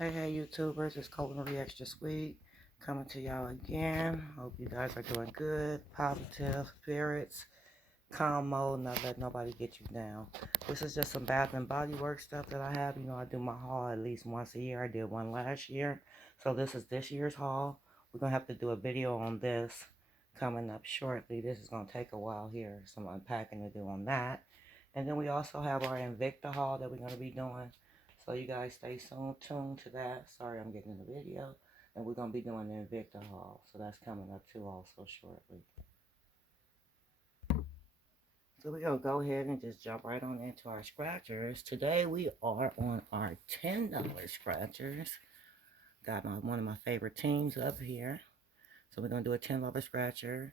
Hey YouTubers, it's Calottery Extra Sweet coming to y'all again. Hope you guys are doing good, positive spirits, calm mode, not let nobody get you down. This is just some Bath and Body Works stuff that I have. You know, I do my haul at least once a year. I did one last year, so this is this year's haul. We're gonna have to do a video on this coming up shortly. This is gonna take a while here, some unpacking to do on that. And then we also have our Invicta haul that we're gonna be doing. So you guys stay tuned to that. Sorry, I'm getting in the video. And we're going to be doing the Invicta haul. So that's coming up too also shortly. So we're going to go ahead and just jump right on into our scratchers. Today we are on our $10 scratchers. Got one of my favorite teams up here. So we're going to do a $10 scratcher.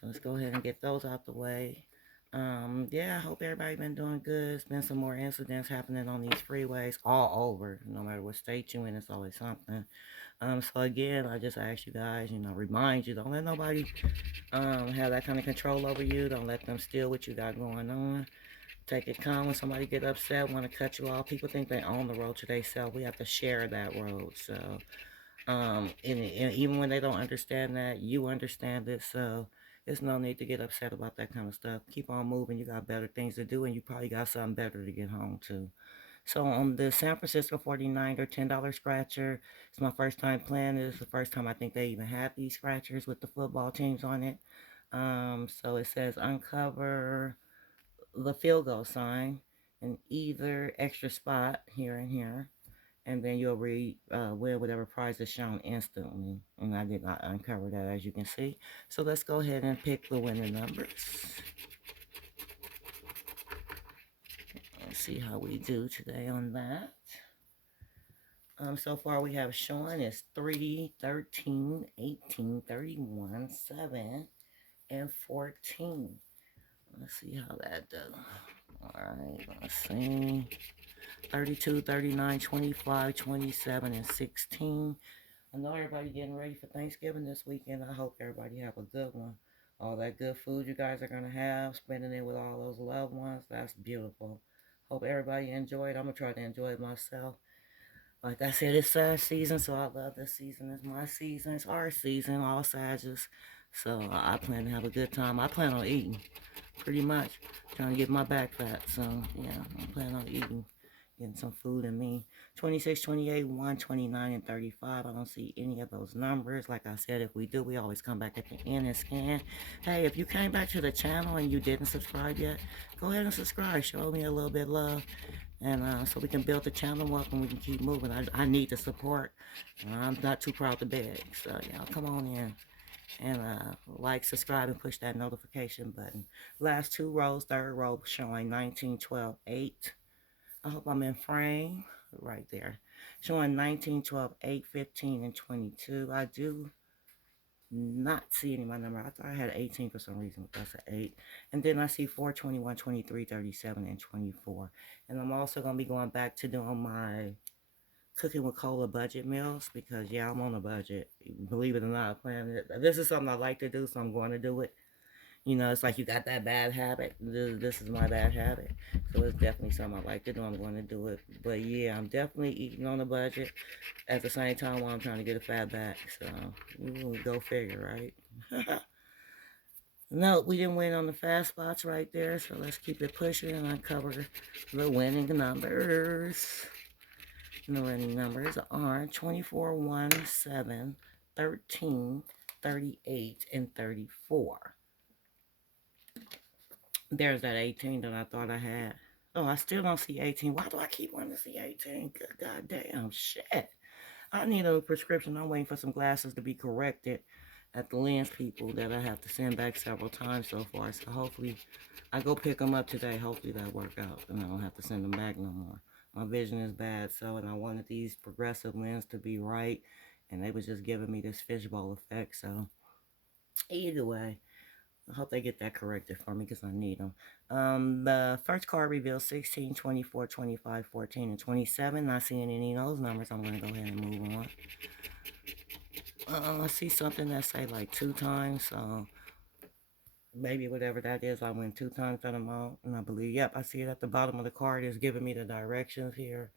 So let's go ahead and get those out the way. Yeah, I hope everybody been doing good. It's been some more incidents happening on these freeways all over. No matter what state you in, it's always something. So again, I just ask you guys, remind you, don't let nobody have that kind of control over you. Don't let them steal what you got going on. Take it calm when somebody get upset, want to cut you off. People think they own the road to themselves. We have to share that road. So, and even when they don't understand that, you understand it. So there's no need to get upset about that kind of stuff. Keep on moving. You got better things to do, and you probably got something better to get home to. So on the San Francisco 49er $10 scratcher, it's my first time playing. It's the first time I think they even had these scratchers with the football teams on it. So it says uncover the field goal sign in either extra spot here and here. And then you'll win whatever prize is shown instantly. And I did not uncover that, as you can see. So let's go ahead and pick the winning numbers. Let's see how we do today on that. So far we have showing is 3, 13, 18, 31, 7, and 14. Let's see how that does. Alright, let's see. 32, 39, 25, 27, and 16. I know everybody getting ready for Thanksgiving this weekend. I hope everybody have a good one. All that good food you guys are going to have, spending it with all those loved ones, that's beautiful. Hope everybody enjoy it. I'm going to try to enjoy it myself. Like I said, it's Sag season, so I love this season. It's my season. It's our season, all Sages. So I plan to have a good time. I plan on eating, pretty much. Trying to get my back fat. So, yeah, I plan on eating, getting some food in me. 26, 28, 1, 29, and 35. I don't see any of those numbers. Like I said, if we do, we always come back at the end and scan. Hey, if you came back to the channel and you didn't subscribe yet, go ahead and subscribe. Show me a little bit of love. And so we can build the channel up and we can keep moving. I need the support. I'm not too proud to beg. So, y'all come on in and like, subscribe, and push that notification button. Last two rows, third row showing 19, 12, 8. I hope I'm in frame right there. Showing 19, 12, 8, 15, and 22. I do not see any of my number. I thought I had 18 for some reason, but that's an 8. And then I see 4, 21, 23, 37, and 24. And I'm also going to be going back to doing my cooking with cola budget meals because, yeah, I'm on a budget. Believe it or not, this is something I like to do, so I'm going to do it. You know, it's like you got that bad habit. This is my bad habit. So it's definitely something I like to do. I'm going to do it. But yeah, I'm definitely eating on a budget at the same time while I'm trying to get a fat back. So we'll go figure, right? No, we didn't win on the fast spots right there. So let's keep it pushing and uncover the winning numbers. And the winning numbers are 24, 1, 7, 13, 38, and 34. There's that 18 that I thought I had. Oh, I still don't see 18. Why do I keep wanting to see 18? Good goddamn shit. I need a prescription. I'm waiting for some glasses to be corrected at the lens people that I have to send back several times so far. So hopefully I go pick them up today. Hopefully that work out and I don't have to send them back no more. My vision is bad, so, and I wanted these progressive lenses to be right, and they was just giving me this fishbowl effect. So either way, I hope they get that corrected for me because I need them. The first card reveals 16, 24, 25, 14, and 27. Not seeing any of those numbers. I'm going to go ahead and move on. I see something that say like 2 times. So maybe whatever that is, I win 2 times that amount. And I believe, yep, I see it at the bottom of the card. It's giving me the directions here.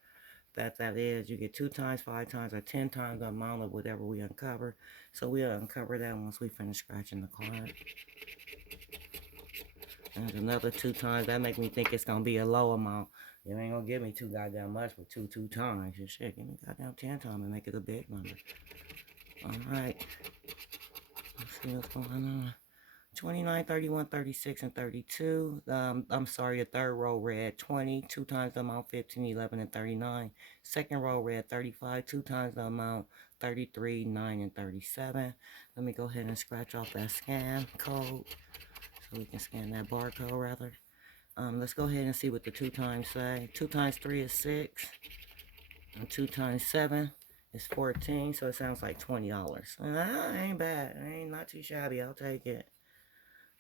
that is. You get 2 times, 5 times, or 10 times the amount of whatever we uncover. So we'll uncover that once we finish scratching the card. And another 2 times. That make me think it's gonna be a low amount. You ain't gonna give me too goddamn much for two times. You shit, give me goddamn 10 times and make it a big number. Alright. Let's see what's going on. 29, 31, 36, and 32. I'm sorry, the third row red 20, 2 times the amount 15, 11, and 39. Second row red 35, 2 times the amount 33, 9, and 37. Let me go ahead and scratch off that scan code so we can scan that barcode rather. Let's go ahead and see what the 2 times say. 2 times 3 is 6, and 2 times 7 is 14, so it sounds like $20. Ain't bad. Ain't not too shabby. I'll take it.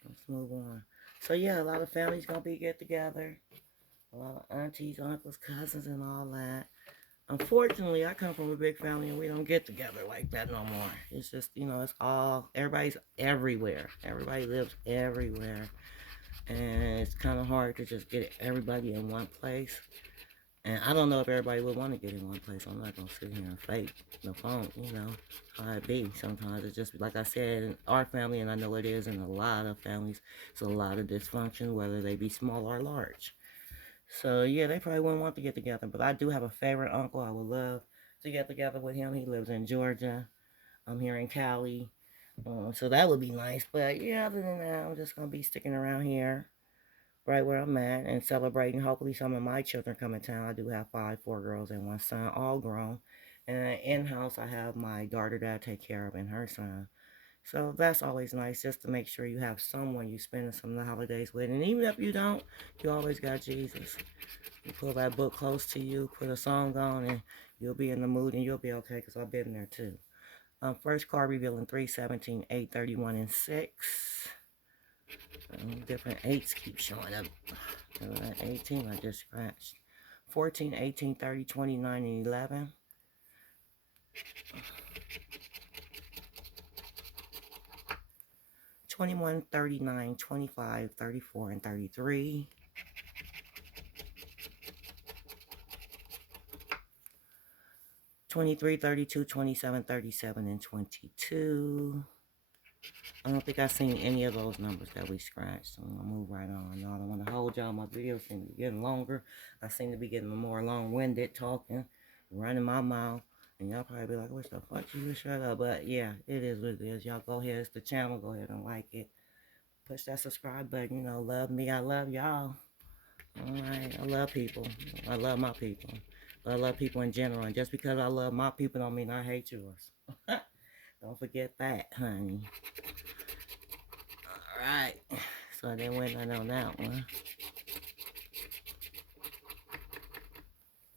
Let's move on. So yeah, a lot of families gonna be get together. A lot of aunties, uncles, cousins, and all that. Unfortunately, I come from a big family and we don't get together like that no more. It's just, you know, it's all, everybody's everywhere. Everybody lives everywhere. And it's kind of hard to just get everybody in one place. And I don't know if everybody would want to get in one place. I'm not going to sit here and fake the phone, you know, how it be. Sometimes it's just, like I said, in our family, and I know it is in a lot of families, it's a lot of dysfunction, whether they be small or large. So, yeah, they probably wouldn't want to get together. But I do have a favorite uncle. I would love to get together with him. He lives in Georgia. I'm here in Cali. So that would be nice. But, yeah, other than that, I'm just going to be sticking around here, right where I'm at, and celebrating. Hopefully some of my children come in town. I do have 4 girls and 1 son, all grown. And in-house, I have my daughter that I take care of and her son. So that's always nice, just to make sure you have someone you spend some of the holidays with. And even if you don't, you always got Jesus. You pull that book close to you, put a song on, and you'll be in the mood and you'll be okay, because I've been there too. First card revealing 3, 17, 8, 31, and 6. Different 8s keep showing up. 18 I just scratched. 14, 18, 30, 29, and 11. 21, 39, 25, 34, and 33. 23, 32, 27, 37, and 22. I don't think I've seen any of those numbers that we scratched, so I'm going to move right on. Y'all don't want to hold y'all. My videos seem to be getting longer. I seem to be getting more long-winded talking, running my mouth. And y'all probably be like, what the fuck, you just shut up. But yeah, it is what it is. Y'all go ahead, it's the channel. Go ahead and like it. Push that subscribe button. You know, love me. I love y'all. Alright, I love people. I love my people. But I love people in general. And just because I love my people don't mean I hate yours. Don't forget that, honey. Alright. So I didn't win none on that one.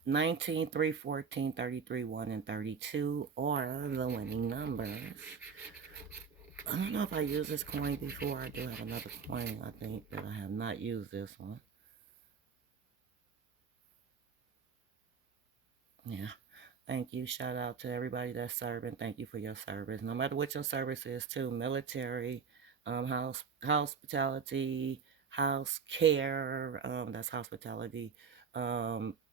19, 3, 14, 33, 1, and 32 are the winning numbers. I don't know if I used this coin before. I do have another coin, I think, that I have not used this one. Yeah. Thank you. Shout out to everybody that's serving. Thank you for your service. No matter what your service is, too. Military, hospitality, house care, that's hospitality,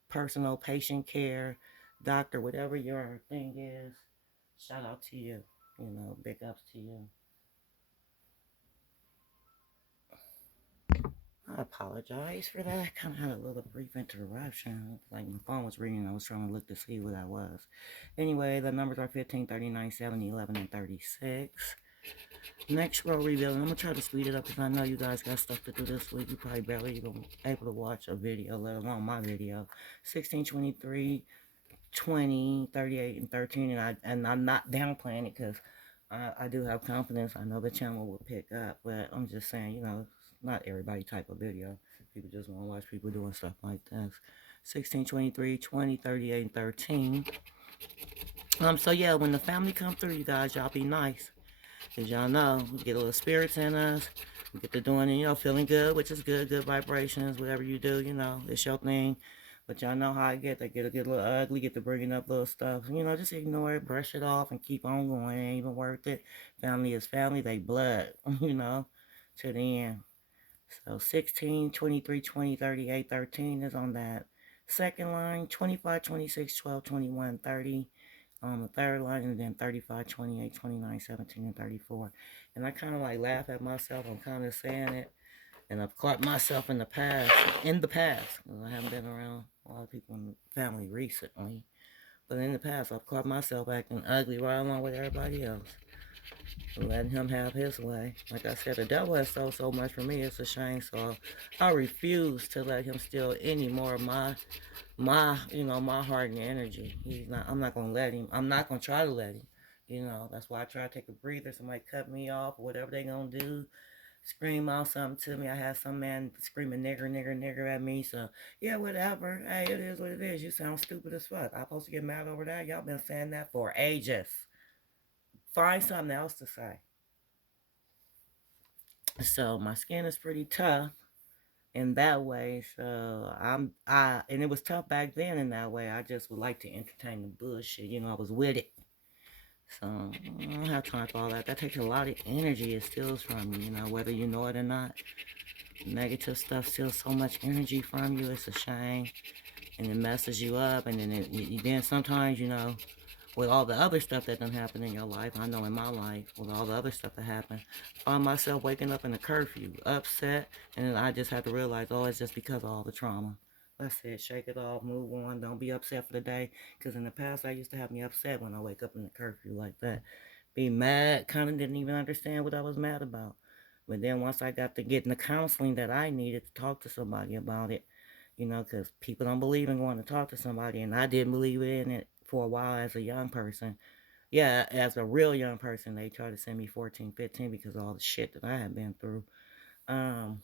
personal patient care, doctor, whatever your thing is. Shout out to you. You know, big ups to you. I apologize for that. I kind of had a little brief interruption. Like my phone was ringing. I was trying to look to see what that was. Anyway, the numbers are 15, 39, 70, 11, and 36. Next row revealing. I'm going to try to speed it up because I know you guys got stuff to do this week. You probably barely even able to watch a video, let alone my video. 16, 23, 20, 38, and 13. And I'm not downplaying it because I do have confidence. I know the channel will pick up. But I'm just saying, you know, not everybody type of video. People just want to watch people doing stuff like this. 16, 23, 20, 38, and 13. So yeah, when the family come through, you guys, y'all be nice. Because y'all know, we get a little spirits in us. We get to doing, you know, feeling good, which is good. Good vibrations, whatever you do, you know, it's your thing. But y'all know how I get. They get a little ugly, get to bringing up little stuff. You know, just ignore it, brush it off, and keep on going. It ain't even worth it. Family is family. They blood, you know, to the end. So 16, 23, 20, 38, 13 is on that Second line, 25, 26, 12, 21, 30 on the third line, and then 35, 28, 29, 17, and 34. And I kind of like laugh at myself. I'm kind of saying it. And I've caught myself in the past, because I haven't been around a lot of people in the family recently. But in the past, I've caught myself acting ugly right along with everybody else. Letting him have his way. Like I said, the devil has stole so much from me, it's a shame. So I refuse to let him steal any more of my heart and energy. I'm not gonna let him. I'm not gonna try to let him. That's why I try to take a breather. Somebody cut me off, whatever they gonna do, scream out something to me. I had some man screaming nigger, nigger, nigger at me. So yeah, whatever. Hey, it is what it is. You sound stupid as fuck. I'm supposed to get mad over that? Y'all been saying that for ages. Find something else to say. So my skin is pretty tough in that way. So and it was tough back then in that way. I just would like to entertain the bullshit. I was with it. So I don't have time for all that. That takes a lot of energy. It steals from you, whether you know it or not. Negative stuff steals so much energy from you. It's a shame. And it messes you up. And then sometimes, with all the other stuff that done happened in your life, I know in my life, with all the other stuff that happened, I find myself waking up in a curfew, upset, and I just have to realize, oh, it's just because of all the trauma. That's it. Shake it off, move on. Don't be upset for the day. Because in the past, I used to have me upset when I wake up in the curfew like that. Be mad, kind of didn't even understand what I was mad about. But then once I got to getting the counseling that I needed to talk to somebody about it, because people don't believe in going to talk to somebody, and I didn't believe in it for a while as a young person. Yeah, as a real young person, they tried to send me 14, 15 because of all the shit that I had been through. Um,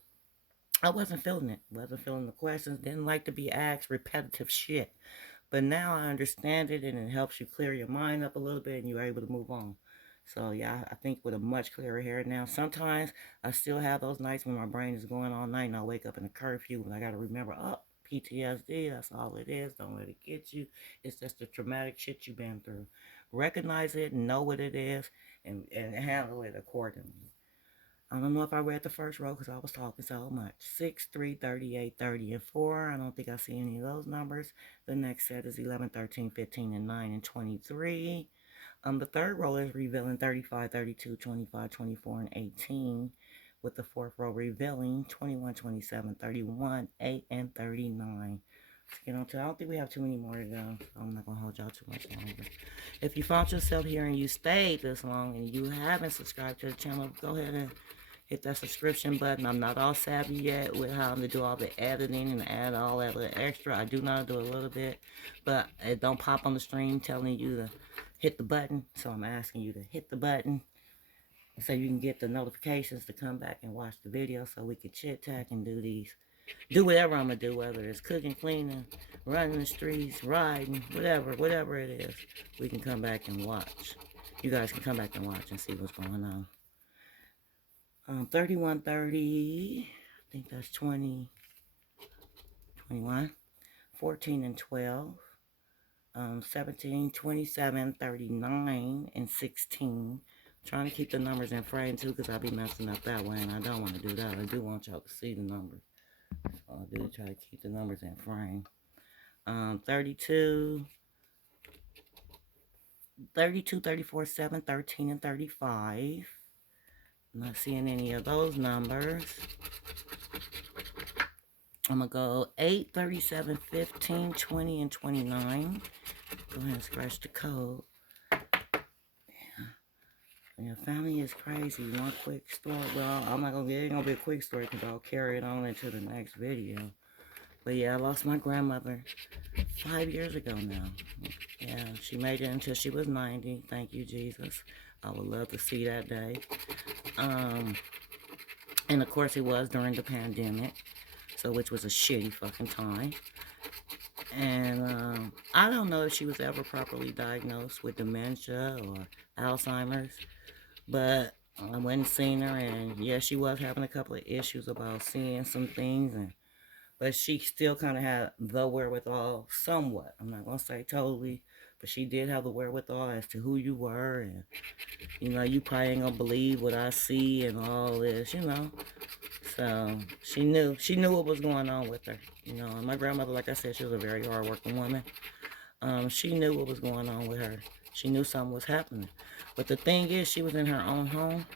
I wasn't feeling it. Wasn't feeling the questions. Didn't like to be asked repetitive shit. But now I understand it, and it helps you clear your mind up a little bit, and you're able to move on. So yeah, I think with a much clearer head now. Sometimes I still have those nights when my brain is going all night, and I wake up in a curfew, and I got to remember, oh, PTSD. That's all it is. Don't let it get you. It's just the traumatic shit you've been through. Recognize it, know what it is, and handle it accordingly. I don't know if I read the first row because I was talking so much. 6, 3, 38, 30, and 4. I don't think I see any of those numbers. The next set is 11, 13, 15, and 9, and 23. The third row is revealing 35, 32, 25, 24, and 18. With the fourth row revealing 21, 27, 31, 8, and 39. Let's get on to, I don't think we have too many more to go. So I'm not going to hold y'all too much longer. If you found yourself here and you stayed this long and you haven't subscribed to the channel, go ahead and hit that subscription button. I'm not all savvy yet with how to do all the editing and add all that little extra. I do know how to do a little bit, but it don't pop on the stream telling you to hit the button. So I'm asking you to hit the button so you can get the notifications to come back and watch the video so we can chit chat and do whatever I'm gonna do, whether it's cooking, cleaning, running the streets, riding, whatever it is. We can come back and watch. You guys can come back and watch and see what's going on. 3130, I think that's 20, 21, 14 and 12, 17, 27, 39, and 16. Trying to keep the numbers in frame too because I'll be messing up that way, and I don't want to do that. I do want y'all to see the numbers. So I do try to keep the numbers in frame. 32, 34, 7, 13, and 35. I'm not seeing any of those numbers. I'm going to go 8, 37, 15, 20, and 29. Go ahead and scratch the code. Yeah, family is crazy. One quick story. Well, I'm not going to get it. It's going to be a quick story because I'll carry it on into the next video. But yeah, I lost my grandmother 5 years ago now. Yeah, she made it until she was 90. Thank you, Jesus. I would love to see that day. And of course it was during the pandemic. So which was a shitty fucking time. And I don't know if she was ever properly diagnosed with dementia or Alzheimer's. But I went and seen her, and yeah, she was having a couple of issues about seeing some things, but she still kind of had the wherewithal somewhat. I'm not going to say totally, But she did have the wherewithal as to who you were, and you probably ain't gonna believe what I see and all this, So she knew what was going on with her, And my grandmother, like I said, she was a very hardworking woman. She knew what was going on with her. She knew something was happening. But the thing is, she was in her own home,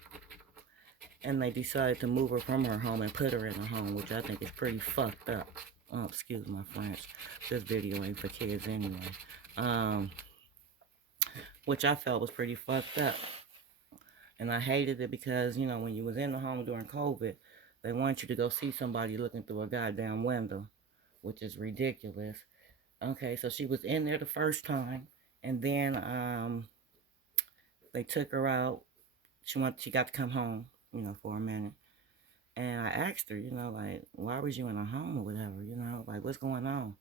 and they decided to move her from her home and put her in a home, which I think is pretty fucked up. Oh, excuse my French. This video ain't for kids anyway. Which I felt was pretty fucked up. And I hated it because, when you was in the home during COVID, they want you to go see somebody looking through a goddamn window, which is ridiculous. Okay, so she was in there the first time, and then they took her out. She got to come home, for a minute. And I asked her, like, why was you in a home or whatever, like, what's going on?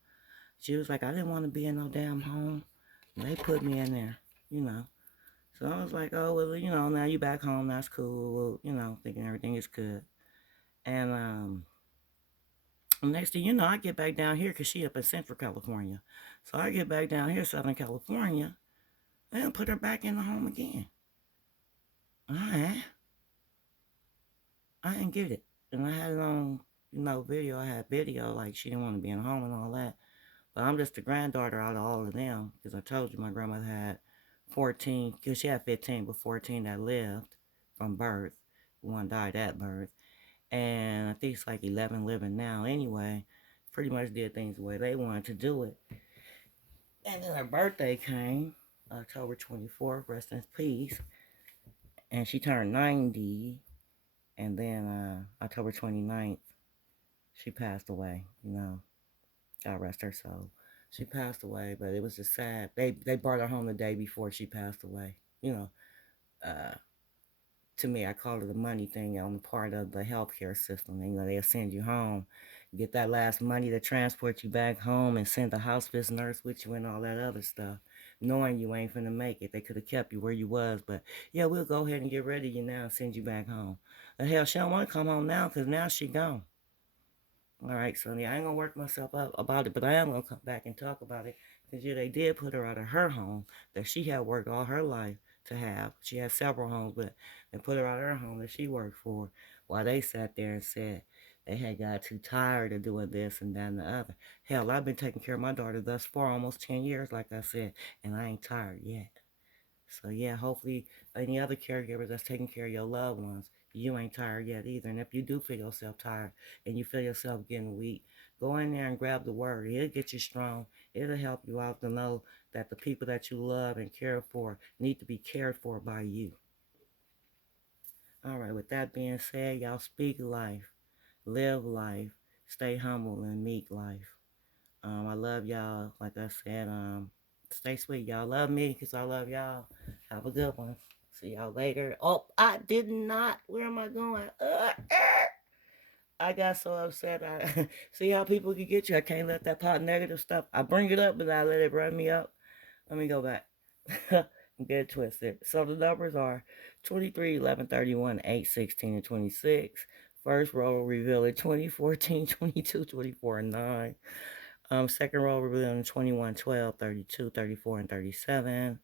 She was like, I didn't want to be in no damn home. They put me in there, So I was like, oh, well, now you back home. That's cool. Thinking everything is good. And next thing you know, I get back down here because she up in Central California. So I get back down here, Southern California, and put her back in the home again. I didn't get it. And I had it on, video. I had video, like she didn't want to be in home and all that. But I'm just the granddaughter out of all of them because I told you my grandmother had 14, because she had 15, but 14 that lived from birth. One died at birth. And I think it's like 11 living now anyway. Pretty much did things the way they wanted to do it. And then her birthday came, October 24th, rest in peace. And she turned 90. And then October 29th, she passed away, God rest her soul. She passed away, but it was just sad. They brought her home the day before she passed away. To me, I call it a money thing on the part of the healthcare system. They'll send you home, get that last money to transport you back home and send a hospice nurse with you and all that other stuff, knowing you ain't finna make it. They could have kept you where you was, but yeah, we'll go ahead and get rid of you now and send you back home. The hell, she don't want to come home now because now she gone. All right, so yeah, I ain't gonna work myself up about it, but I am gonna come back and talk about it because yeah, they did put her out of her home that she had worked all her life to have. She had several homes, but they put her out of her home that she worked for while they sat there and said they had got too tired of doing this and that and the other. Hell, I've been taking care of my daughter thus far almost 10 years, like I said, and I ain't tired yet. So yeah, hopefully any other caregivers that's taking care of your loved ones, you ain't tired yet either. And if you do feel yourself tired and you feel yourself getting weak, go in there and grab the word. It'll get you strong. It'll help you out to know that the people that you love and care for need to be cared for by you. All right, with that being said, y'all speak life, live life, stay humble and meek life. I love y'all. Like I said, stay sweet. Y'all love me because I love y'all. Have a good one. See y'all later. Oh, I did not. Where am I going? I got so upset. I see how people can get you. I can't let that pot negative stuff. I bring it up, but I let it run me up. Let me go back. Get it twisted. So the numbers are 23, 11, 31, 8, 16, and 26. First row revealing 20, 14, 22, 24, and 9. Second row revealing 21, 12, 32, 34, and 37.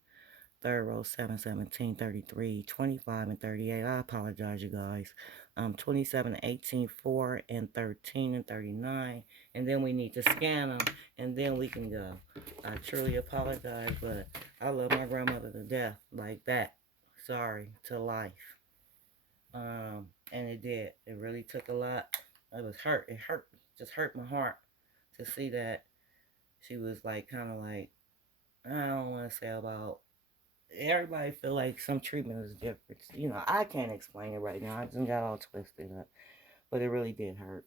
Third row 7, 17, 33, 25, and 38. I apologize, you guys. 27, 18, 4, and 13, and 39. And then we need to scan them, and then we can go. I truly apologize, but I love my grandmother to death like that. Sorry to life. And it did. It really took a lot. It was hurt. It hurt. Just hurt my heart to see that she was like, kind of like, I don't want to say about, everybody feel like some treatment is different. I can't explain it right now. I just got all twisted up. But it really did hurt.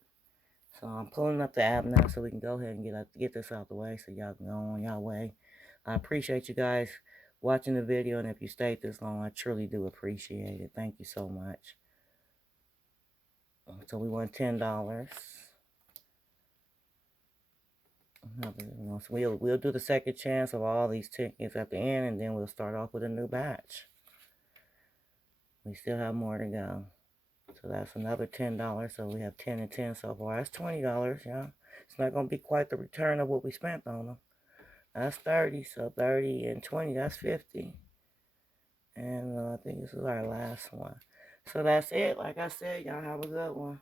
So I'm pulling up the app now so we can go ahead and get this out the way so y'all can go on y'all way. I appreciate you guys watching the video, and if you stayed this long, I truly do appreciate it. Thank you so much. So we won $10. So we'll do the second chance of all these tickets at the end, and then we'll start off with a new batch. We still have more to go. So that's another $10. So we have 10 and 10 so far. That's $20, yeah. It's not going to be quite the return of what we spent on them. That's 30. So 30 and 20, that's 50. And I think this is our last one. So that's it. Like I said, y'all have a good one.